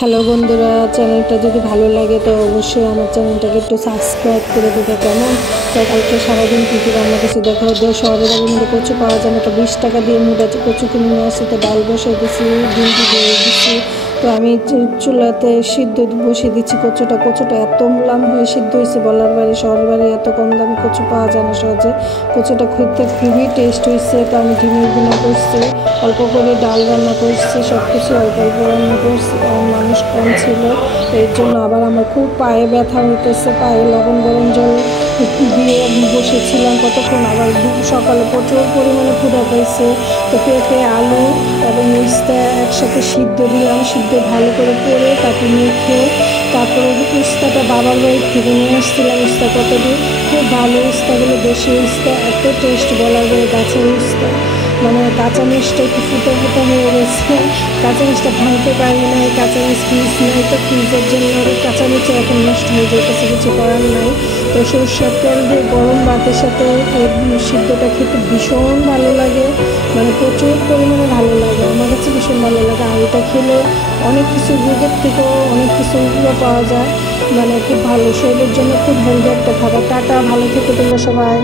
Hello বন্ধুরা, চ্যানেলটা যদি ভালো লাগে তো অবশ্যই আমার চ্যানেলটাকে একটু সাবস্ক্রাইব করে দেবে। কেমন তো কালকে সারাদিন কী কী রান্না করছি দেখা হতো। শহরের বাড়ির মধ্যে কচু পাওয়া যায় না, তো 20 টাকা দিয়ে মুড়া কচু কিনে নিয়ে আসছি। তো ডাল বসিয়ে দিচ্ছি, ভিন্ডি দিয়ে দিচ্ছি। তো আমি চুলাতে সিদ্ধ বসিয়ে দিচ্ছি কচুটা এত মুলাম হয়ে সিদ্ধ হয়েছে বলার বাইরে। শহরের বাড়ি এত কম দামে কচু পাওয়া যায় না সহজে। কচুটা খেতে খুবই টেস্ট হয়েছে। তো আমি ডিমের গুঁড়া করছি, অল্প করে ডাল রান্না করছি, সব কিছু অল্প অল্প রান্না করছি, কারণ মানুষ কম ছিল। এর জন্য আবার আমার খুব পায়ে ব্যথা হইতেছে, পায়ে লবণ গরম জল দিয়ে বসেছিলাম কতক্ষণ। আবার সকালে প্রচুর পরিমাণে ক্ষুধা পাইছে। তো পেঁপে আলু এবং উস্তা একসাথে সিদ্ধ দিলাম, সিদ্ধ ভালো করে পরে তাকে মেখে তারপরে উস্তাটা বাবার বাড়ি থেকে নিয়ে আসছিলাম। উস্তা কতদিন খুব ভালো, উস্তাগুলো দেশি উস্তা, এত টেস্ট বলার বাইরে। গাছের উস্তা মানে কাঁচা মিষ্টি একটু ফুটো ফুটো হয়ে গেছে, কাঁচা মিষ্টি ভাঙতে পারি না। কাঁচা মিচ ফ্রিজ নাই, তো ফ্রিজের জন্য কাঁচা মিচে এখন নষ্ট হয়ে যেতেছে, কিছু করার নাই। তো সরষের তেল দিয়ে গরম ভাতের সাথে এই সিদ্ধটা খেতে ভীষণ ভালো লাগে, মানে প্রচুর পরিমাণে ভালো লাগে। আমার কাছে ভীষণ ভালো লাগে। আর এটা খেলে অনেক কিছু রোগের থেকেও অনেক কিছু পাওয়া যায়, মানে খুব ভালো, শরীরের জন্য খুব হেলদি একটা খাবার। টাটা, ভালো থেকো তোমরা সবাই।